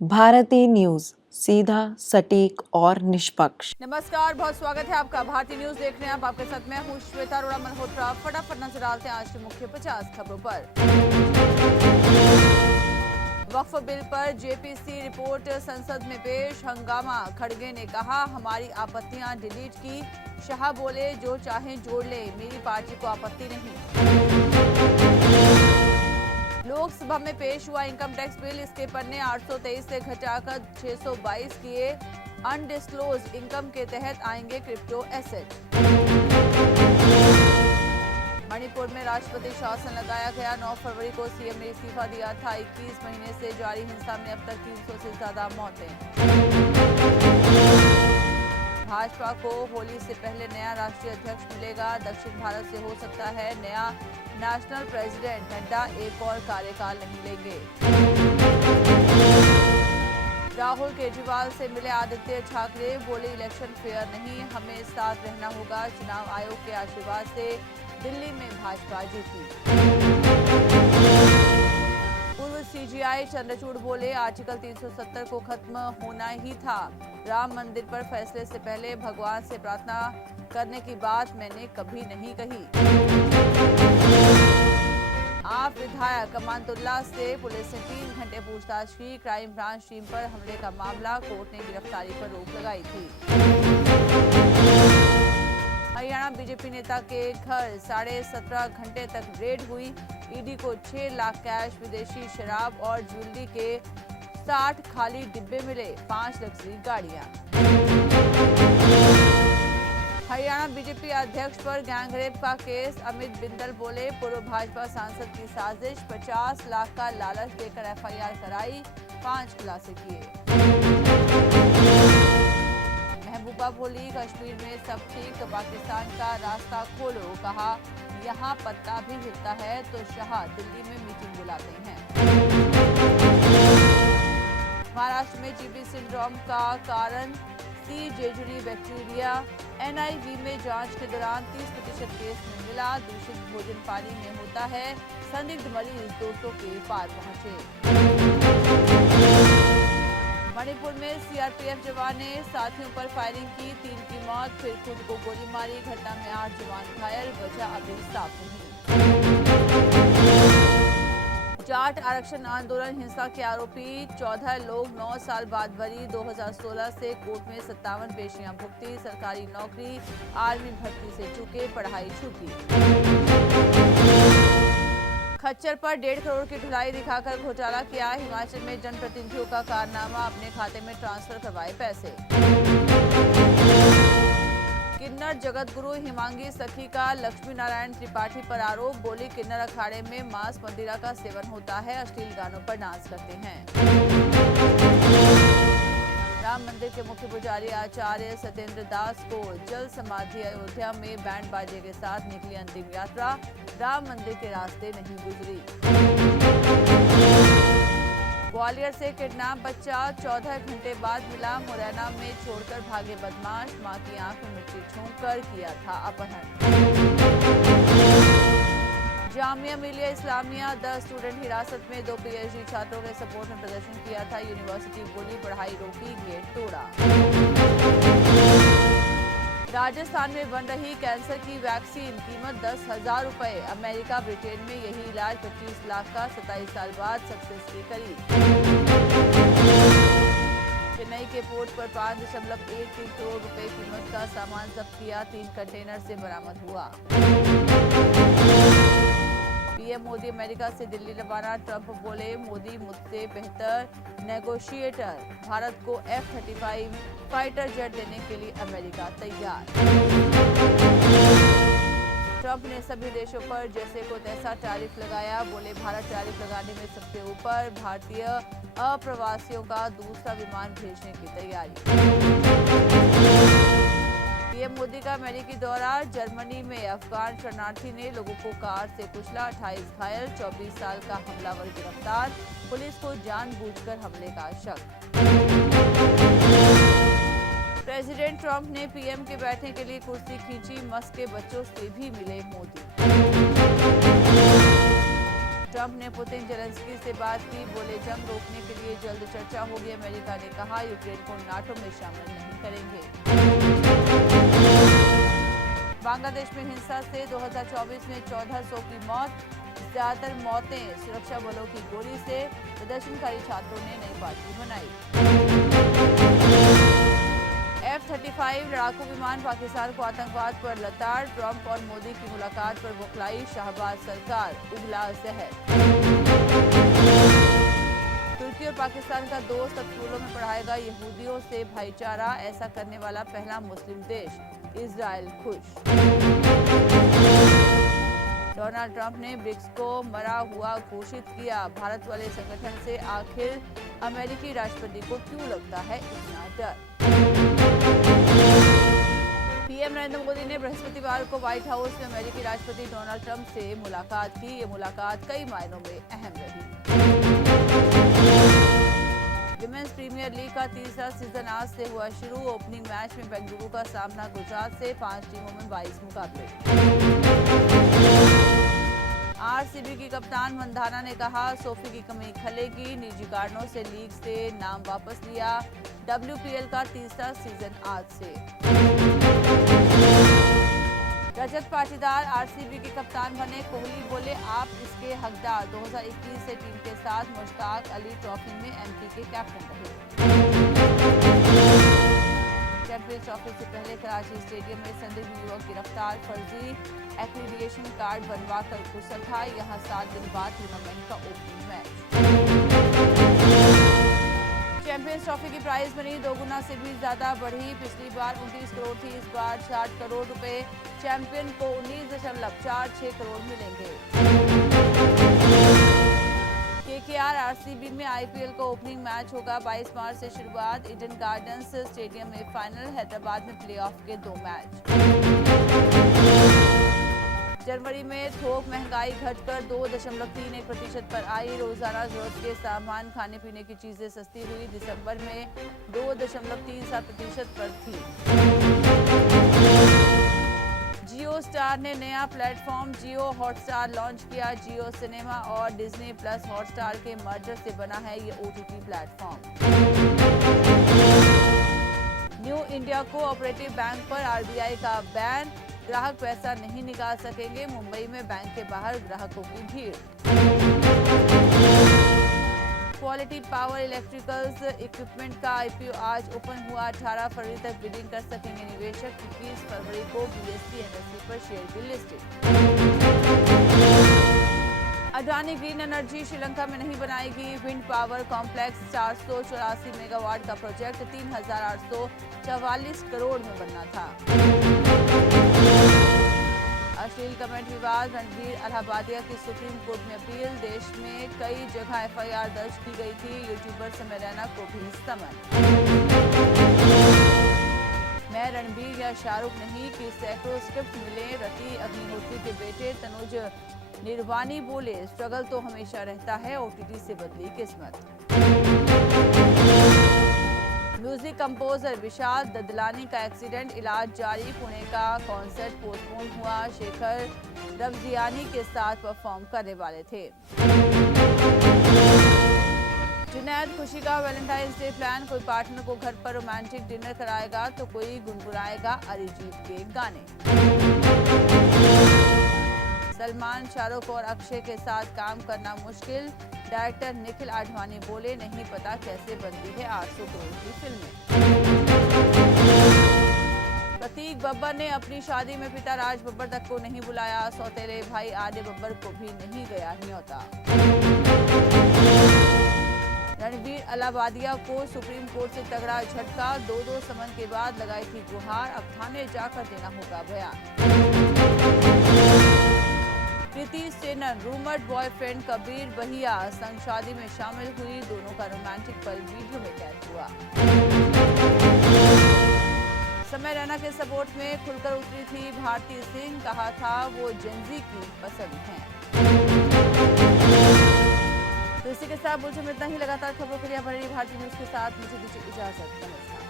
Bharti news, सीधा, सटीक और निष्पक्ष। नमस्कार, बहुत स्वागत है आपका। भारतीय न्यूज देख रहे हैं आप। आपके साथ मैं हूं श्वेता अरोड़ा मल्होत्रा। फटाफट नजर डालते हैं आज की मुख्य 50 खबरों पर। वक्फ बिल पर जेपीसी रिपोर्ट संसद में पेश, हंगामा। खड़गे ने कहा हमारी आपत्तियां डिलीट की। शाह बोले जो चाहें जोड़ ले, मेरी पार्टी को आपत्ति नहीं। लोकसभा में पेश हुआ इनकम टैक्स बिल, इसके पन्ने 823 से घटाकर 622 किए। अनडिस्क्लोज इनकम के तहत आएंगे क्रिप्टो एसेट। मणिपुर में राष्ट्रपति शासन लगाया गया। 9 फरवरी को सीएम ने इस्तीफा दिया था। 21 महीने से जारी हिंसा में अब तक 300 से ज्यादा मौतें। भाजपा को होली से पहले नया राष्ट्रीय अध्यक्ष मिलेगा। दक्षिण भारत से हो सकता है नया नेशनल प्रेसिडेंट। नड्डा एक और कार्यकाल नहीं लेंगे। राहुल केजरीवाल से मिले आदित्य ठाकरे, बोले इलेक्शन फेयर नहीं, हमें साथ रहना होगा। चुनाव आयोग के आशीर्वाद से दिल्ली में भाजपा जीती। पूर्व सीजीआई चंद्रचूड़ बोले आर्टिकल 370 को खत्म होना ही था। राम मंदिर पर फैसले से पहले भगवान से प्रार्थना करने की बात मैंने कभी नहीं कही। आप विधायक अमानतुल्लाह से पुलिस ने 3 घंटे पूछताछ की। क्राइम ब्रांच टीम पर हमले का मामला, कोर्ट ने गिरफ्तारी पर रोक लगाई थी। हरियाणा बीजेपी नेता के घर 17.5 घंटे तक रेड हुई। ईडी को 6 लाख कैश, विदेशी शराब और ज्वेलरी के 60 खाली डिब्बे मिले। 5 लग्जरी गाड़ियां। हरियाणा बीजेपी अध्यक्ष पर गैंगरेप का केस, अमित बिंदल बोले पूर्व भाजपा सांसद की साजिश। 50 लाख का लालच देकर एफआईआर कराई, 5 खुलासे किए। महबूबा बोली कश्मीर में सब ठीक, तो पाकिस्तान का रास्ता खोलो। कहा यहाँ पत्ता भी हिलता है तो शाह दिल्ली में मीटिंग बुलाते हैं। महाराष्ट्र में टीबी सिंड्रोम का कारण सी जेजुरी बैक्टीरिया। एनआईवी में जांच के दौरान 30% केस में मिला। दूषित भोजन पानी में होता है। संदिग्ध मरीज दोस्तों के पार पहुंचे। मणिपुर में सीआरपीएफ जवान ने साथियों पर फायरिंग की, 3 की मौत, फिर खुद को गोली मारी। घटना में 8 जवान घायल, वजह अभी साफ नहीं। जाट आरक्षण आंदोलन हिंसा के आरोपी 14 लोग 9 साल बाद बरी। 2016 से कोर्ट में 57 पेशियां भुगती। सरकारी नौकरी, आर्मी भर्ती से चूके, पढ़ाई छूटी। खच्चर पर 1.5 करोड़ की ढुलाई दिखाकर घोटाला किया। हिमाचल में जनप्रतिनिधियों का कारनामा, अपने खाते में ट्रांसफर करवाए पैसे। किन्नर जगतगुरु हिमांगी सखी का लक्ष्मी नारायण त्रिपाठी पर आरोप, बोली किन्नर अखाड़े में मांस मदिरा का सेवन होता है, अश्लील गानों पर डांस करते हैं। राम मंदिर के मुख्य पुजारी आचार्य सत्येंद्र दास को जल समाधि, अयोध्या में बैंड बाजे के साथ निकली अंतिम यात्रा। राम मंदिर के रास्ते नहीं गुजरी। ग्वालियर से किडनैप बच्चा 14 घंटे बाद मिला। मुरैना में छोड़कर भागे बदमाश, मां की आंख में मिट्टी छोंककर किया था अपहरण। जामिया मिलिया इस्लामिया 10 स्टूडेंट हिरासत में। 2 पीएचडी छात्रों के सपोर्ट में प्रदर्शन किया था। यूनिवर्सिटी बोली पढ़ाई रोकी, गेट तोड़ा। राजस्थान में बन रही कैंसर की वैक्सीन, कीमत 10,000 रुपए। अमेरिका ब्रिटेन में यही इलाज 25 लाख का 27 साल बाद सक्सेस के करीब। चेन्नई के पोर्ट पर 5.13 करोड़ रुपए कीमत का सामान जब्त किया। 3 कंटेनर से बरामद हुआ। पीएम मोदी अमेरिका से दिल्ली रवाना। ट्रंप बोले मोदी मुझसे बेहतर नेगोशिएटर। भारत को F-35 फाइटर जेट देने के लिए अमेरिका तैयार। ट्रंप ने सभी देशों पर जैसे को तैसा टैरिफ लगाया, बोले भारत टैरिफ लगाने में सबसे ऊपर। भारतीय अप्रवासियों का दूसरा विमान भेजने की तैयारी। पीएम मोदी का अमेरिकी दौरा। जर्मनी में अफगान शरणार्थी ने लोगों को कार से कुचला, 28 घायल। 24 साल का हमलावर गिरफ्तार, पुलिस को जानबूझकर हमले का शक। प्रेसिडेंट ट्रंप ने पीएम के बैठने के लिए कुर्सी खींची। मस्क के बच्चों से भी मिले मोदी। ट्रंप ने पुतिन जेलेंस्की से बात की, बोले जंग रोकने के लिए जल्द चर्चा होगी। अमेरिका ने कहा यूक्रेन को नाटो में शामिल नहीं करेंगे। बांग्लादेश में हिंसा से 2024 में 1400 की मौत, ज्यादातर मौतें सुरक्षा बलों की गोली से। प्रदर्शनकारी छात्रों ने नई पार्टी बनाई। F-35 लड़ाकू विमान पाकिस्तान को आतंकवाद पर लताड़, ट्रंप और मोदी की मुलाकात पर बौखलाई शाहबाज सरकार, उगला जहर। तुर्की और पाकिस्तान का दोस्त अब स्कूलों में पढ़ाएगा यहूदियों से भाईचारा, ऐसा करने वाला पहला मुस्लिम देश। इजराइल खुश। डोनाल्ड ट्रंप ने ब्रिक्स को मरा हुआ घोषित किया, भारत वाले संगठन से आखिर अमेरिकी राष्ट्रपति को क्यों लगता है इतना डर। पीएम नरेंद्र मोदी ने बृहस्पतिवार को व्हाइट हाउस में अमेरिकी राष्ट्रपति डोनाल्ड ट्रंप से मुलाकात की। ये मुलाकात कई मायनों में अहम रही। विमेंस प्रीमियर लीग का तीसरा सीजन आज से हुआ शुरू। ओपनिंग मैच में बेंगलुरु का सामना गुजरात से, 5 टीमों में 22 मुकाबले। आरसीबी की कप्तान मंधाना ने कहा सोफी की कमी खलेगी, निजी कारणों से लीग से नाम वापस लिया। WPL का तीसरा सीजन आज से। रजत पाटीदार आरसीबी के कप्तान बने, कोहली बोले आप इसके हकदार। 2021 से टीम के साथ मुश्ताक अली ट्रॉफी में एमपी के कैप्टन रहे। चैंपियंस ट्रॉफी से पहले कराची स्टेडियम में संदिग्ध युवक गिरफ्तार, फर्जी एक्रीडिएशन कार्ड बनवाकर घुसा था। यहां 7 दिन बाद टूर्नामेंट का ओपनिंग मैच। चैंपियंस ट्रॉफी की प्राइज मनी 2 गुना से भी ज्यादा बढ़ी। पिछली बार 29 करोड़ थी, इस बार 60 करोड़ रुपए। चैंपियन को 19.46 करोड़ मिलेंगे। केकेआर आरसीबी में आईपीएल का ओपनिंग मैच होगा। 22 मार्च से शुरुआत, ईडन गार्डन्स स्टेडियम में फाइनल। हैदराबाद में प्लेऑफ के 2 मैच। जनवरी में थोक महंगाई घटकर 2.31% पर आई। रोजाना जरूरत के सामान, खाने पीने की चीजें सस्ती हुई। दिसंबर में 2.37% पर थी। जियो स्टार ने नया प्लेटफॉर्म जियो हॉटस्टार लॉन्च किया। जियो सिनेमा और डिज्नी प्लस हॉटस्टार के मर्जर से बना है ये OTT platform. New India cooperative bank पर आरबीआई का बैन, ग्राहक पैसा नहीं निकाल सकेंगे। मुंबई में बैंक के बाहर ग्राहकों की भीड़। क्वालिटी पावर इलेक्ट्रिकल्स इक्विपमेंट का आईपीओ आज ओपन हुआ। 18 फरवरी तक बिडिंग कर सकेंगे निवेशक। 21 फरवरी को बीएसई एनएसई पर शेयर की listing. Adani green energy Sri Lanka में नहीं बनाएगी विंड पावर कॉम्प्लेक्स। 484 मेगावाट का प्रोजेक्ट 3844 करोड़ में बनना था। अश्लील कमेंट विवाद, रणबीर अलाहाबादिया की सुप्रीम कोर्ट में अपील। देश में कई जगह एफआईआर दर्ज की गई थी। यूट्यूबर समय रैना को भी समन। मैं रणबीर या शाहरुख नहीं कि सैकड़ों स्क्रिप्ट मिले। रति अग्निहोत्री के बेटे तनुज निर्वाणी बोले स्ट्रगल तो हमेशा रहता है, ओटीटी से बदली किस्मत। म्यूजिक कंपोजर विशाल ददलानी का एक्सीडेंट, इलाज जारी। पुणे का कॉन्सर्ट पोस्टपोन हुआ। शेखर रवजियानी के साथ परफॉर्म करने वाले थे। जुनैद खुशी का वैलेंटाइंस डे प्लान, कोई पार्टनर को घर पर रोमांटिक डिनर कराएगा तो कोई गुनगुनाएगा अरिजीत के गाने। सलमान, शाहरुख और अक्षय के साथ काम करना मुश्किल। डायरेक्टर निखिल आडवाणी बोले नहीं पता कैसे बनती है 800 करोड़ की फिल्में। प्रतीक बब्बर ने अपनी शादी में पिता राज बब्बर तक को नहीं बुलाया। सौतेले भाई आर्य बब्बर को भी नहीं गया न्योता। रणबीर अलाहाबादिया को सुप्रीम कोर्ट से तगड़ा झटका। 2 समन के बाद लगाई थी गुहार, अब थाने जाकर देना होगा बयान। कृति सेनन, रूमर्ड बॉयफ्रेंड कबीर बहिया संग शादी में शामिल हुई। दोनों का रोमांटिक पल वीडियो में कैद हुआ। समय रैना के सपोर्ट में खुलकर उतरी थी भारती सिंह, कहा था वो जेनजी की पसंद हैं। तो इसी के साथ बुलेटिन में इतना ही। लगातार खबरों के लिए बने रहिए भारतीय न्यूज के साथ। मुझे दीजिए इजाजत। नमस्कार।